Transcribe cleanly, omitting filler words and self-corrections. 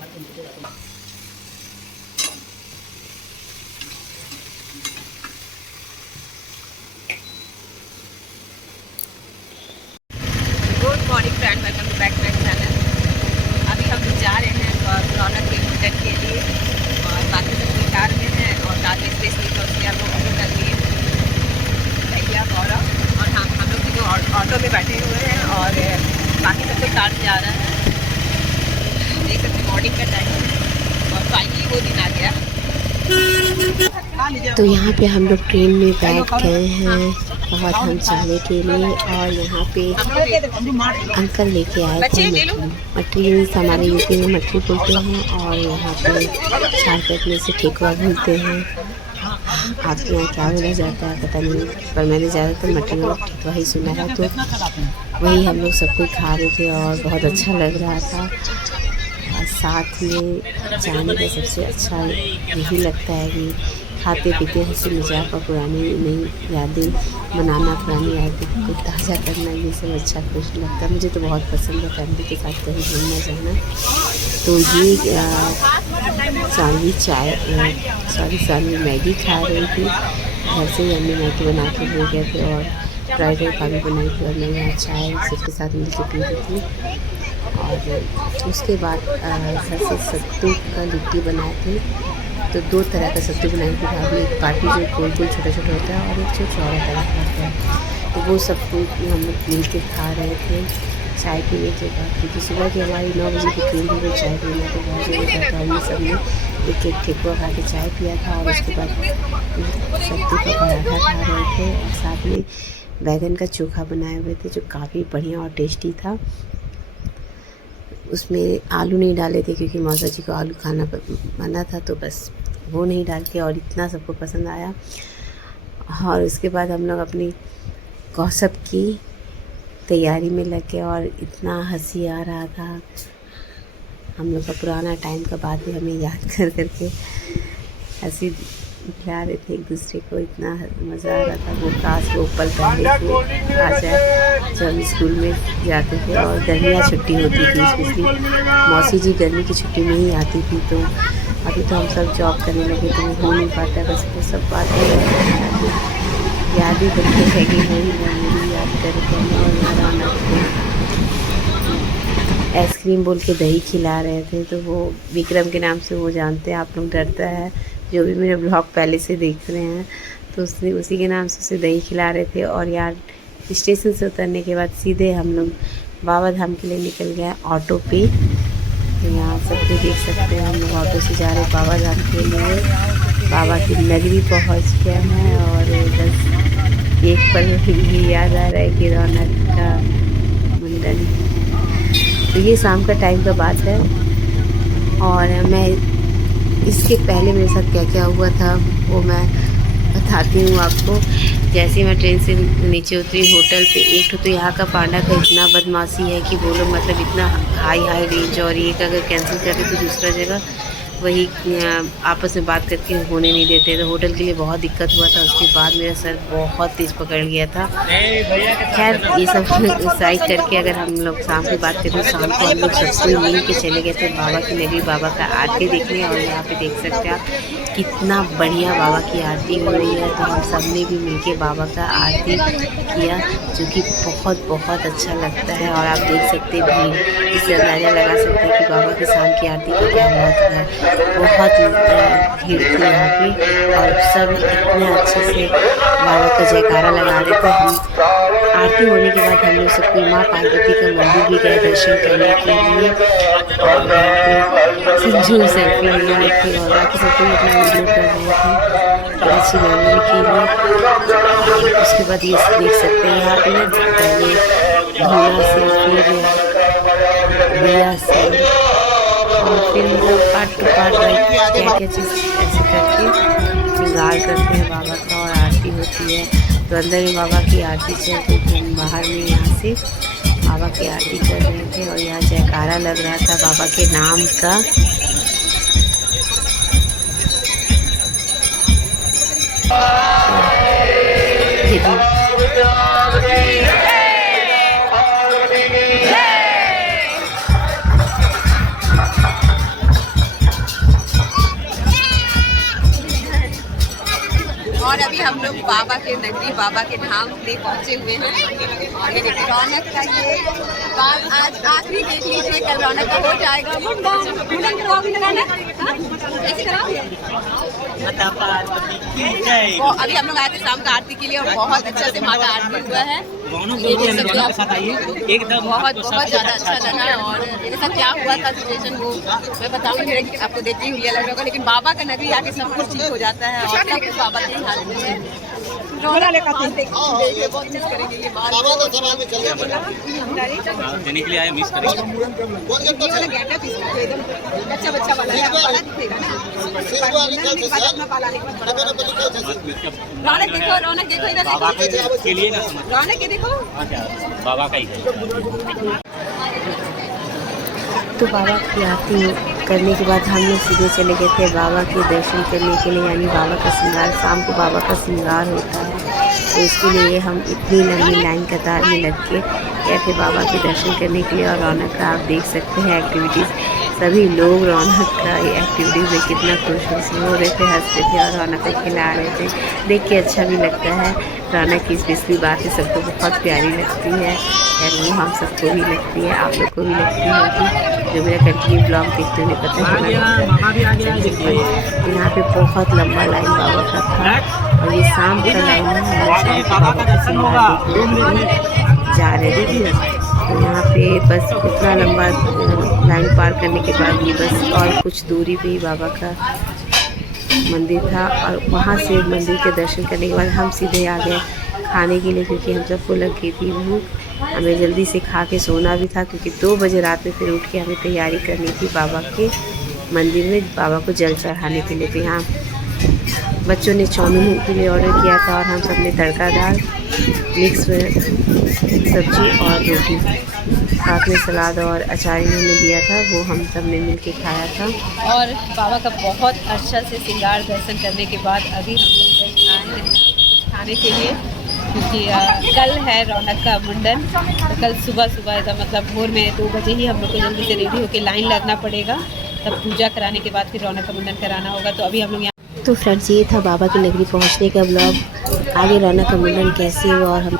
Good morning friend, welcome to back my channel. अभी हम लोग जा रहे हैं रौनक के होटल के लिए और बाकी सब कोई कार में है और कार में स्पेस नहीं था उसलिए हम लोग ऑटो कर लिए। भैया गौरव और हम लोग भी तो ऑटो में बैठे हुए हैं और बाकी सब कोई कार से जा रहा है। देख सकते मॉर्निंग का टाइम है और फाइनली वो दिन आ गया। तो यहाँ पे हम लोग ट्रेन में बैठ गए हैं बहुत हम जाने के लिए और यहाँ पे अंकल लेके आए थे मटरी। हमारे यूपी में मटरी बोलते हैं और यहाँ पे झारखंड में से ठेकुआ बोलते हैं। आपके यहाँ क्या बोला जाता है पता नहीं, पर मैंने ज़्यादातर मटरी और ठेकुआ ही सुना है। तो वही हम लोग सब कुछ खा रहे थे और बहुत अच्छा लग रहा था। और साथ में जाने का सबसे अच्छा यही लगता है कि खाते पीते हंसी मजाक और पुरानी नई यादें मनाना, पुरानी यादें को ताज़ा करना, ये सब अच्छा कुछ लगता है। मुझे तो बहुत पसंद है फैमिली के साथ कहीं घूमना जाना। तो ये सानवी मैगी खा रही थी। घर से ही हमने मैगी बना के ले गए थे और ड्राई भाभी बनाई थी और मैं यहाँ चाय सबके साथ मिल के पी रही थी। और उसके बाद घर से सत्तू का लिट्टी बनाए थे। तो 2 तरह का सत्तू बनाई थी भाभी, एक पार्टी जो गोल गोल छोटा छोटा होता है और एक जो चौड़ा तरह का होता है। तो वो सब कुछ हम लोग मिल के खा रहे थे चाय पीने के बाद, क्योंकि सुबह की हमारी 9 बजे की ट्रेन थी तो चाय पीने तो बहुत ज़रूरी था। तो हमने सब ने एक ठेकुआ खा के चाय पिया था और उसके बाद सत्तू का पराठा खा रहे थे और साथ में बैगन का चोखा बनाए हुए थे जो काफ़ी बढ़िया और टेस्टी था। उसमें आलू नहीं डाले थे क्योंकि मौसा जी को आलू खाना मना था, तो बस वो नहीं डाल के और इतना सबको पसंद आया। और उसके बाद हम लोग अपनी गौसप की तैयारी में लग गए और इतना हंसी आ रहा था। हम लोग का पुराना टाइम का बात भी हमें याद कर करके हंसी दिला रहे थे एक दूसरे को, इतना मज़ा आ रहा था। वो काश वो पल पहले से आ जाए जब हम स्कूल में जाते थे और गर्मियाँ छुट्टी होती थी, स्पेशली मौसी जी गर्मी की छुट्टी में ही आती थी। तो अभी तो हम सब जॉब करने लगे तो वो हो नहीं पाता, बस वो सब बातें याद ही करके है कि वही मेमोरी याद करके। और आइसक्रीम बोल के दही खिला रहे थे, तो वो विक्रम के नाम से वो जानते हैं आप लोग, डरता है जो भी मेरे ब्लॉग पहले से देख रहे हैं। तो उसने उसी के नाम से उसे दही खिला रहे थे। और यार स्टेशन से उतरने के बाद सीधे हम लोग बाबा धाम के लिए निकल गए ऑटो पे। तो यहाँ सब कुछ देख सकते हैं, हम लोग ऑटो से जा रहे हैं बाबा धाम के लिए। बाबा की नगरी पहुँच गए हैं और बस एक पल भी याद आ रहा है कि रौनक का मुंडन। तो ये शाम का टाइम का बात है और मैं इसके पहले मेरे साथ क्या क्या हुआ था वो मैं बताती हूँ आपको। जैसे मैं ट्रेन से नीचे उतरी होटल पे, एक तो यहाँ का पांडा का इतना बदमाशी है कि वो लोग मतलब इतना हाई रेंज, और एक अगर कैंसिल करें तो दूसरा जगह वही आपस में बात करके होने नहीं देते। तो होटल के लिए बहुत दिक्कत हुआ था। उसके बाद मेरा सर बहुत तेज़ पकड़ गया था। खैर ये सब साइड करके अगर हम लोग शाम की बात करें तो शाम को हम लोग सबसे मिल के चले गए थे बाबा की नगरी, बाबा का आरती देखने। और यहाँ पे देख सकते हैं आप कितना बढ़िया बाबा की आरती हो रही है। तो हम सब ने भी मिलके बाबा का आरती किया जो कि बहुत बहुत अच्छा लगता है। और आप देख सकते हैं भीड़, इससे अंदाज़ा लगा सकते हैं कि बाबा की शाम की आरती का क्या महत्व है। बहुत भीड़ थी यहाँ पे और सब इतने अच्छे से बाबा का जयकारा लगा रहे थे। हम आरती होने के बाद हम लोग सब कोई माँ पार्वती का मंदिर भी गए दर्शन करने के लिए। और यहाँ पे संजू सेल्फी ले रहे थे और बाकी सब कोई अपना वीडियो कर रहे थे अच्छी मेमोरी के लिए। उसके बाद ये देख सकते हैं यहाँ पे पहले धूना से फिर दिया से और फिर मतलब पार्ट टू पार्ट क्या क्या चीज़ ऐसे करके श्रृंगार करते हैं बाबा का और आरती होती है। तो अंदर में बाबा की आरती चल रही थी, हम बाहर में यहाँ से बाबा की आरती कर रहे थे और यहाँ जयकारा लग रहा था बाबा के नाम का। हम लोग बाबा के नगरी, बाबा के धाम पे पहुंचे हुए हैं। और ये देखिए रौनक का ये बात आज आखिरी देख लीजिए, कल रौनक का हो जाएगा। मुंडन करवाओगे रौनक? हाँ? ऐसे कराओगे? अभी हम लोग आए थे शाम का आरती के लिए और बहुत अच्छा से माँ का आरती हुआ है। एकदम बहुत ज़्यादा अच्छा लगा। और मेरे साथ क्या हुआ था सिचुएशन वो मैं बताऊंगी, आपको देखते ही हुलिया लग रहा होगा, लेकिन बाबा का नगरी आके सब कुछ ठीक हो जाता है और सब कुछ बाबा के हाथ में है। बहुत मिस करेंगे ये बात। देने के लिए आए, मिस करेंगे। बच्चा बच्चा वाला है, बड़ा दिखेगा ना। रौनक देखो इधर बाबा के लिए ना समझ, रौनक ये देखो। बाबा का ही है। तो बाबा की आरती करने के बाद हम लोग सीधे चले गए थे बाबा के दर्शन करने के लिए, यानी बाबा का श्रृंगार, शाम को बाबा का श्रृंगार होता है। तो इसके लिए हम इतनी लंबी लाइन कतार में लग के गए थे बाबा के दर्शन करने के लिए। और रौनक का आप देख सकते हैं एक्टिविटीज़, सभी लोग रौनक का ये एक्टिविटीज़ में कितना खुश हो रहे थे, हंसते थे और रौनक को खिला रहे थे। देख के अच्छा भी लगता है। रौनक की स्पेशली बातें सबको बहुत प्यारी लगती है, यार वो हम सबको भी लगती है, आप लोग को भी लगती होगी। जो मेरा कंटिन्यू ब्लॉग देखते हुए पता चला। यहाँ पे बहुत लंबा लाइन बाबा का था और ये शाम का लाइन है। बाबा का श्रृंगार देखने जा रहे थे। तो यहाँ पे बस इतना लंबा लाइन पार करने के बाद ये बस और कुछ दूरी पे ही बाबा का मंदिर था। और वहाँ से मंदिर के दर्शन करने के बाद हम सीधे आ गए खाने के लिए, क्योंकि हम सबको लग गई थी भूख। हमें जल्दी से खा के सोना भी था, क्योंकि 2 बजे रात में फिर उठ के हमें तैयारी करनी थी बाबा के मंदिर में बाबा को जल चढ़ाने के लिए। तो यहाँ बच्चों ने चाउमीन के लिए ऑर्डर किया था और हम सब ने तड़का दाल, मिक्स सब्जी और रोटी, साथ में सलाद और अचार इन्होंने दिया था, वो हम सब ने मिल के खाया था। और बाबा का बहुत अच्छा से श्रृंगार दर्शन करने के बाद अभी हम लोग आए हैं कुछ खाने के लिए, क्योंकि कल है रौनक का मुंडन। तो कल सुबह का मतलब भोर में 2 बजे ही हम लोग को जल्दी से रेडी होकर लाइन लगना पड़ेगा, तब पूजा कराने के बाद फिर रौनक का मुंडन कराना होगा। तो अभी हम लोग तो फ्रेंड्स, ये था बाबा की नगरी पहुंचने का ब्लॉग। आगे रौनक का मुंडन कैसे हुआ और हम